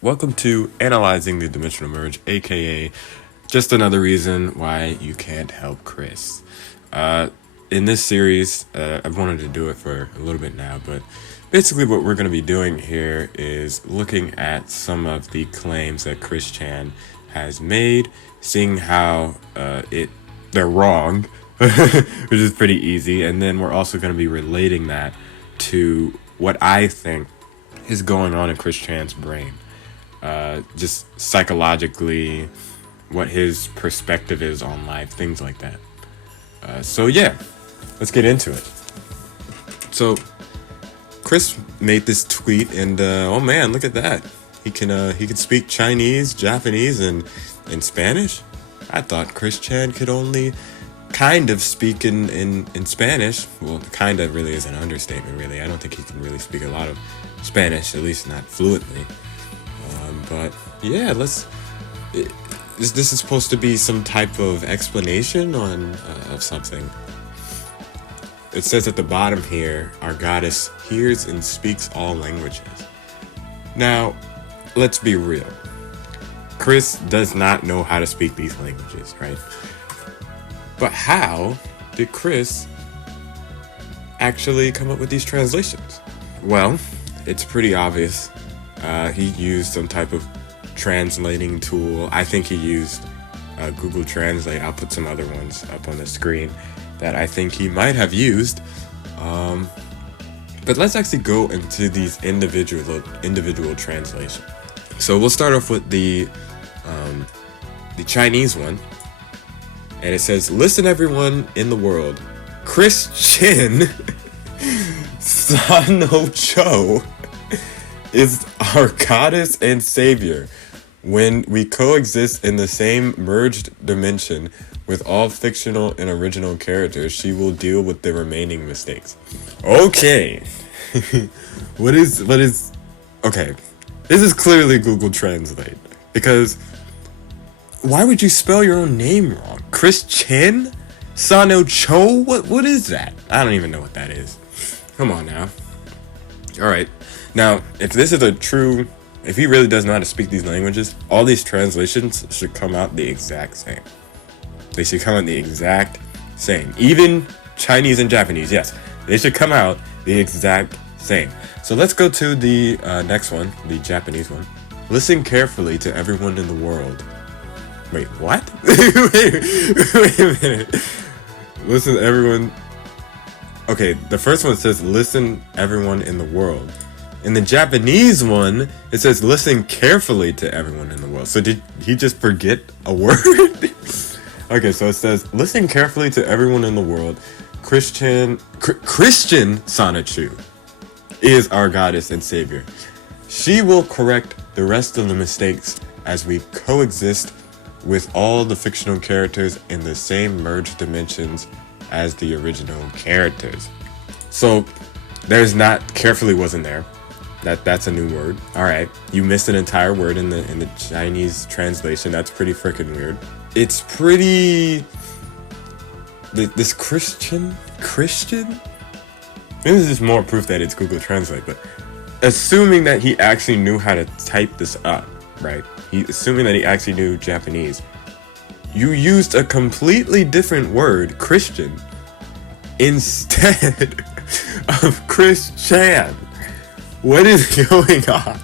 Welcome to Analyzing the Dimensional Merge, aka just another reason why you can't help Chris. In this series, I've wanted to do it for a little bit now, but basically what we're going to be doing here is looking at some of the claims that Chris Chan has made, seeing how they're wrong, which is pretty easy, and then we're also going to be relating that to what I think is going on in Chris Chan's brain. Just psychologically, what his perspective is on life, things like that. So yeah, let's get into it. So Chris made this tweet, and oh man, look at that! He can speak Chinese, Japanese, and Spanish. I thought Chris Chan could only kind of speak in Spanish. Well, kind of really is an understatement, really. I don't think he can really speak a lot of Spanish, at least not fluently. But yeah, this is supposed to be some type of explanation of something. It says at the bottom here, our goddess hears and speaks all languages. Now, let's be real. Chris does not know how to speak these languages, right? But how did Chris actually come up with these translations? Well, it's pretty obvious. He used some type of translating tool. I think he used Google Translate. I'll put some other ones up on the screen that I think he might have used. But let's actually go into these individual translations. So we'll start off with the Chinese one. And it says, "Listen everyone in the world, Christian Sano Cho is our goddess and savior. When we coexist in the same merged dimension with all fictional and original characters, she will deal with the remaining mistakes." Okay. What is okay. This is clearly Google Translate, because why would you spell your own name wrong? Christian Sano Cho? What is that? I don't even know what that is. Come on now. All right. Now, if he really does know how to speak these languages, all these translations should come out the exact same. They should come out the exact same. Even Chinese and Japanese, yes, they should come out the exact same. So let's go to the next one, the Japanese one. "Listen carefully to everyone in the world." Wait, what? wait a minute. Listen to everyone. Okay, the first one says, "Listen everyone in the world." In the Japanese one, it says, "Listen carefully to everyone in the world." So did he just forget a word? Okay, so it says, "Listen carefully to everyone in the world. Christian Sanachu is our goddess and savior. She will correct the rest of the mistakes as we coexist with all the fictional characters in the same merged dimensions as the original characters." So there's not, carefully wasn't there. That's a new word. All right, you missed an entire word in the Chinese translation. That's pretty freaking weird. It's pretty. This Christian. Maybe this is more proof that it's Google Translate. But assuming that he actually knew how to type this up, right? Assuming that he actually knew Japanese, you used a completely different word, Christian, instead of Chris Chan. What is going on?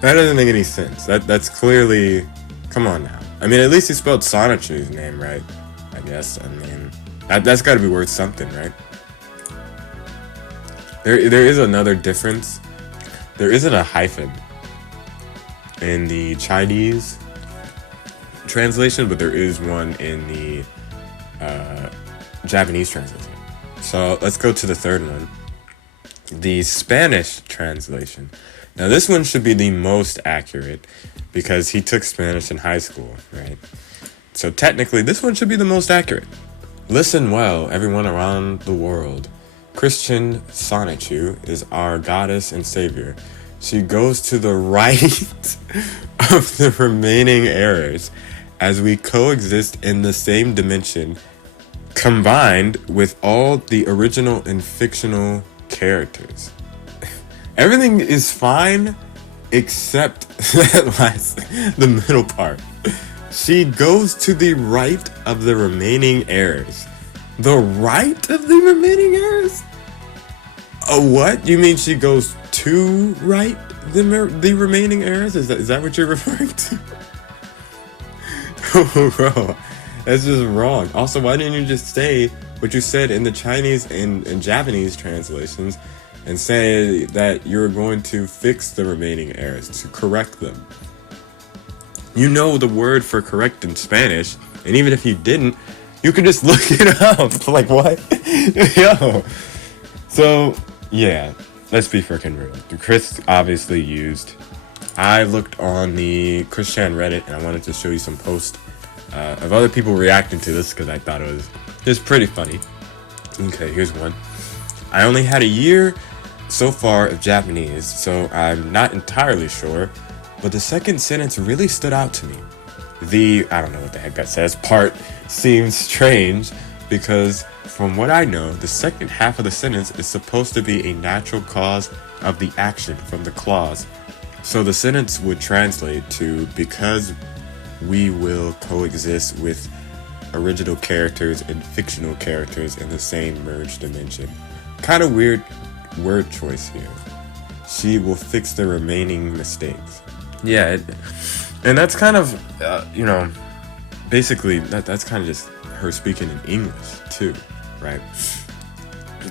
That doesn't make any sense. That's clearly, come on now. I mean, at least he spelled Sonichu's name right, I guess. I mean, that's got to be worth something, right? There is another difference. There isn't a hyphen in the Chinese translation, but there is one in the Japanese translation. So let's go to the third one, the Spanish translation. Now this one should be the most accurate because he took Spanish in high school, right? So technically this one should be the most accurate. "Listen well, everyone around the world. Christian Sanachu is our goddess and savior. She goes to the right of the remaining errors as we coexist in the same dimension, combined with all the original and fictional characters." Everything is fine except that last, the middle part. She goes to the right of the remaining heirs. The right of the remaining heirs? What? You mean she goes to right the remaining heirs? Is that what you're referring to? Oh, bro, that's just wrong. Also, why didn't you just say what you said in the Chinese and Japanese translations and say that you're going to fix the remaining errors, to correct them? You know the word for correct in Spanish, and even if you didn't, you can just look it up. Like, what? Yo. So, yeah, let's be freaking real. Chris obviously used... I looked on the Christian Reddit, and I wanted to show you some posts of other people reacting to this, because I thought it was pretty funny. Okay, here's one. I only had a year so far of Japanese, so I'm not entirely sure, but the second sentence really stood out to me. I don't know what the heck that says, part seems strange, because from what I know, the second half of the sentence is supposed to be a natural cause of the action from the clause. So the sentence would translate to, because we will coexist with original characters and fictional characters in the same merged dimension. Kind of weird word choice here. She will fix the remaining mistakes. Yeah, and that's kind of, basically, that's kind of just her speaking in English, too, right?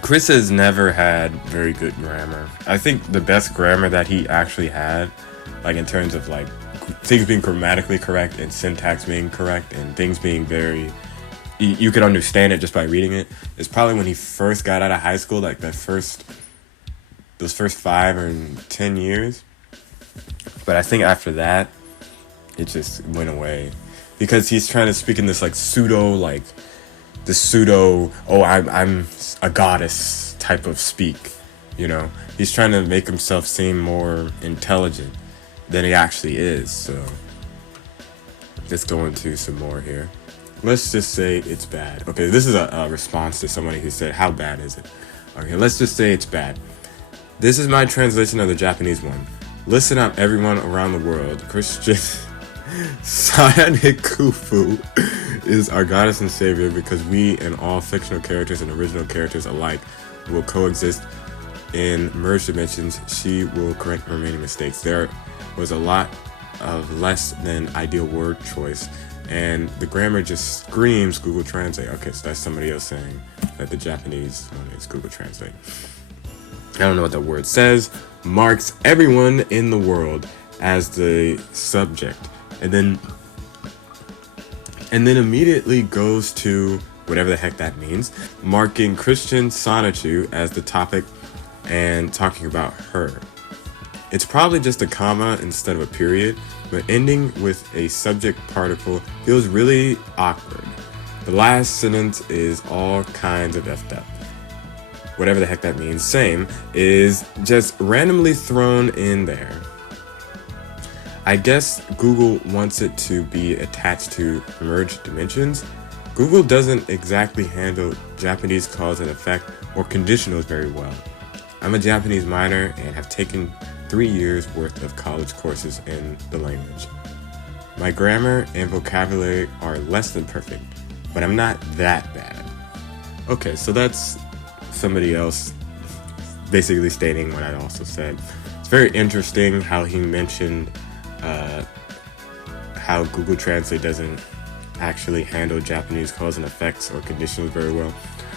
Chris has never had very good grammar. I think the best grammar that he actually had, like in terms of like things being grammatically correct and syntax being correct and things being very, you could understand it just by reading it, is probably when he first got out of high school, like those first 5 or 10 years. But I think after that, it just went away, because he's trying to speak in this like I'm a goddess type of speak, he's trying to make himself seem more intelligent than he actually is. So let's go into some more here. Let's just say it's bad. Okay, this is a response to somebody who said, how bad is it? Okay, let's just say it's bad. This is my translation of the Japanese one. Listen up, everyone around the world. Christian Sanekufu is our goddess and savior, because we and all fictional characters and original characters alike will coexist in merged dimensions. She will correct remaining mistakes. There was a lot of less than ideal word choice, and the grammar just screams Google Translate. Okay, so that's somebody else saying that the Japanese one is Google Translate. I don't know what that word says. Marks everyone in the world as the subject, and then immediately goes to whatever the heck that means, marking Christian Sanachu as the topic and talking about her. It's probably just a comma instead of a period, but ending with a subject particle feels really awkward. The last sentence is all kinds of effed up. Whatever the heck that means, same, is just randomly thrown in there. I guess Google wants it to be attached to merged dimensions. Google doesn't exactly handle Japanese cause and effect or conditionals very well. I'm a Japanese minor and have taken 3 years worth of college courses in the language. My grammar and vocabulary are less than perfect, but I'm not that bad. Okay, so that's somebody else basically stating what I also said. It's very interesting how he mentioned how Google Translate doesn't actually handle Japanese cause and effects or conditions very well.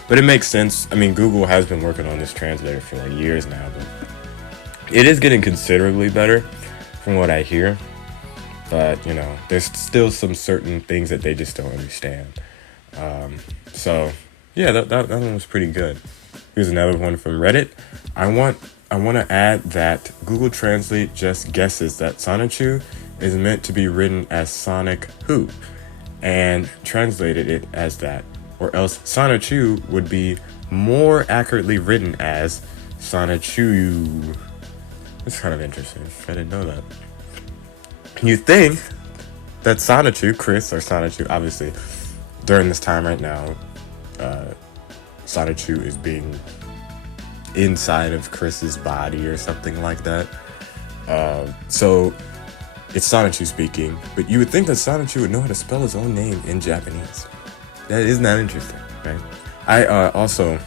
But it makes sense. I mean, Google has been working on this translator for like years now, but it is getting considerably better from what I hear. But, there's still some certain things that they just don't understand. So, yeah, that one was pretty good. Here's another one from Reddit. I want to add that Google Translate just guesses that Sanachu is meant to be written as Sonic Who, and translated it as that. Or else Sanachu would be more accurately written as Sanachu. That's kind of interesting. I didn't know that. You think that Sanachu, Chris, or Sanachu, obviously, during this time right now, Sanachu is being inside of Chris's body or something like that. So it's Sonichu speaking, but you would think that Sonichu would know how to spell his own name in Japanese. That is not interesting, right? I also,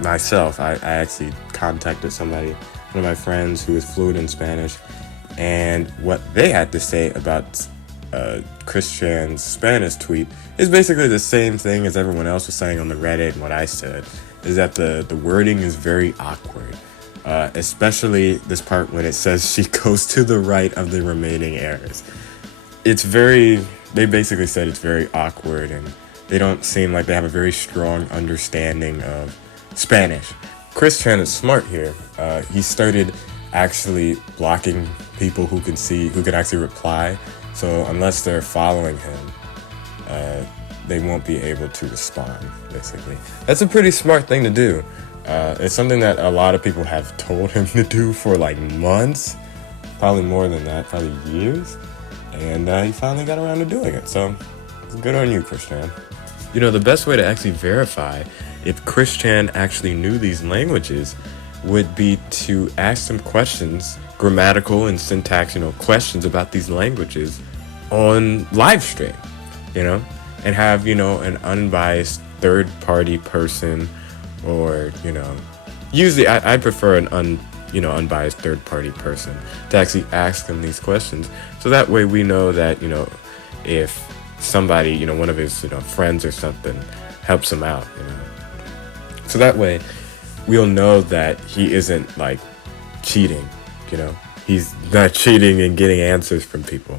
myself, I actually contacted somebody, one of my friends who is fluent in Spanish, and what they had to say about Chris Chan's Spanish tweet is basically the same thing as everyone else was saying on the Reddit, and what I said is that the wording is very awkward. Especially this part when it says she goes to the right of the remaining heirs. They basically said it's very awkward, and they don't seem like they have a very strong understanding of Spanish. Chris Chan is smart here. He started actually blocking people who can actually reply. So unless they're following him, they won't be able to respond, basically. That's a pretty smart thing to do. It's something that a lot of people have told him to do for like months, probably more than that, probably years, and he finally got around to doing it. So good on you, Chris Chan. You know, the best way to actually verify if Chris Chan actually knew these languages would be to ask some questions, grammatical and syntax, questions about these languages on live stream, and have, an unbiased third-party person, or, usually I prefer an unbiased third-party person to actually ask them these questions. So that way we know that, if somebody, one of his, friends or something helps him out, So that way we'll know that he isn't like cheating, He's not cheating and getting answers from people,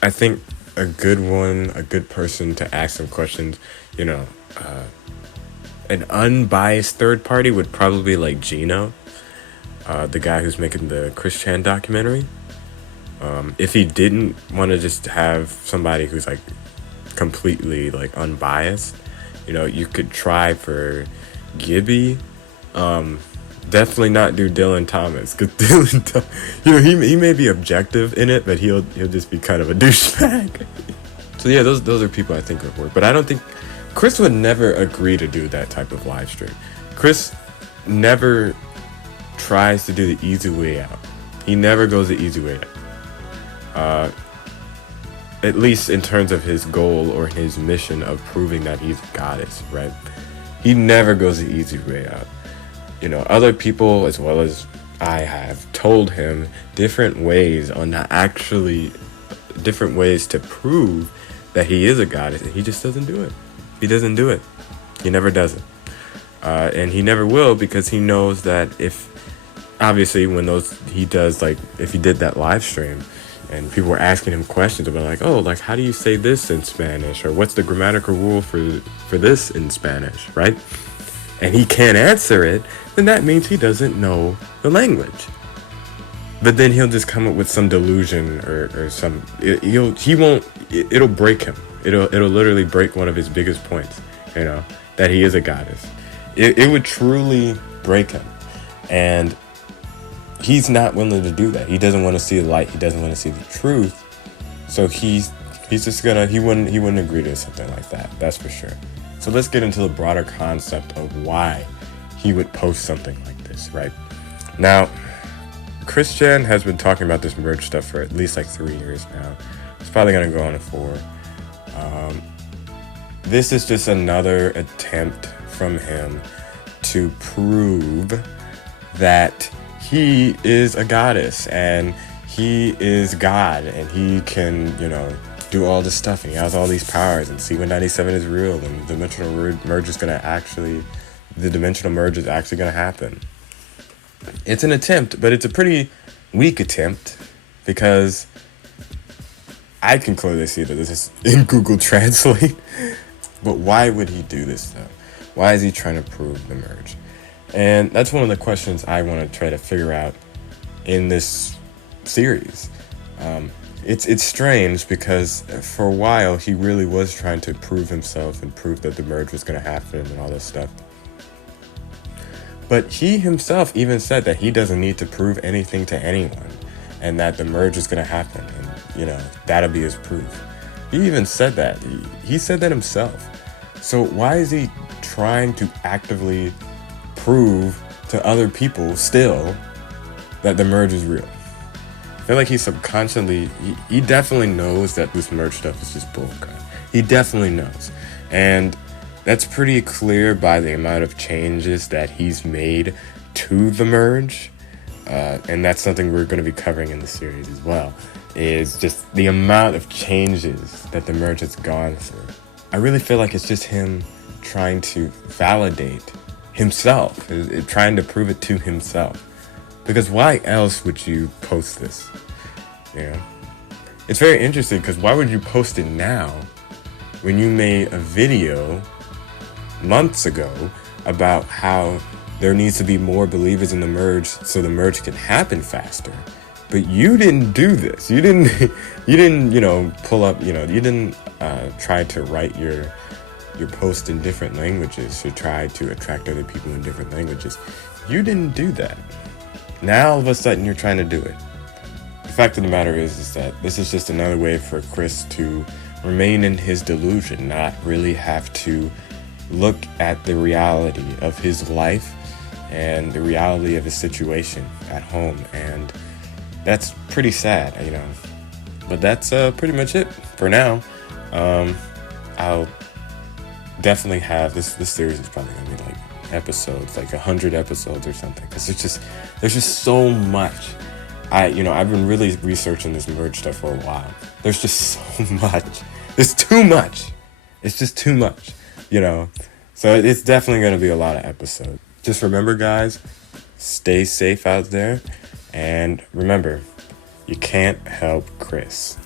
I think a good person to ask some questions, an unbiased third party would probably be like Gino, the guy who's making the Chris Chan documentary. If he didn't want to just have somebody who's like completely like unbiased, you could try for Gibby. Definitely not do Dylan Thomas, because Dylan, he may be objective in it, but he'll just be kind of a douchebag. So yeah, those are people I think would work, but I don't think Chris would never agree to do that type of live stream. Chris never tries to do the easy way out. He never goes the easy way out. At least in terms of his goal or his mission of proving that he's a goddess, right? He never goes the easy way out. Other people, as well as I have, told him different ways to prove that he is a goddess, and he just doesn't do it. He doesn't do it. He never does it. And he never will, because he knows that if he did that live stream and people were asking him questions about like, oh, like, how do you say this in Spanish? Or what's the grammatical rule for this in Spanish, right? And he can't answer it, then that means he doesn't know the language. But then he'll just come up with some delusion or some, it'll break him. It'll literally break one of his biggest points, that he is a goddess. It would truly break him. And he's not willing to do that. He doesn't want to see the light. He doesn't want to see the truth. So he's just he wouldn't agree to something like that. That's for sure. So let's get into the broader concept of why he would post something like this, right? Now, Chris Chan has been talking about this merge stuff for at least like 3 years now. It's probably going to go on to 4. This is just another attempt from him to prove that he is a goddess and he is God and he can, do all this stuff, and he has all these powers, and C197 is real, and the dimensional merge is actually going to happen. It's an attempt, but it's a pretty weak attempt, because I can clearly see that this is in Google Translate. But why would he do this, though? Why is he trying to prove the merge? And that's one of the questions I want to try to figure out in this series. It's strange, because for a while he really was trying to prove himself and prove that the merge was going to happen and all this stuff. But he himself even said that he doesn't need to prove anything to anyone, and that the merge is going to happen, and that'll be his proof. He even said that. He said that himself. So why is he trying to actively prove to other people still that the merge is real. I feel like he subconsciously, he definitely knows that this merge stuff is just bullcrap. He definitely knows. And that's pretty clear by the amount of changes that he's made to the merge. And that's something we're going to be covering in the series as well, is just the amount of changes that the merge has gone through. I really feel like it's just him trying to validate himself, trying to prove it to himself. Because why else would you post this? It's very interesting, because why would you post it now when you made a video months ago about how there needs to be more believers in the merge so the merge can happen faster? But you didn't do this. You didn't pull up, you didn't try to write your post in different languages to try to attract other people in different languages. You didn't do that. Now all of a sudden you're trying to do it. The fact of the matter is that this is just another way for Chris to remain in his delusion, not really have to look at the reality of his life and the reality of his situation at home. And that's pretty sad, But that's pretty much it for now. I'll definitely have this series is probably gonna be like episodes, like 100 episodes or something, because there's just so much. I've been really researching this merge stuff for a while. There's just so much. There's too much. It's just too much, So it's definitely going to be a lot of episodes. Just remember, guys, stay safe out there. And remember, you can't help Chris.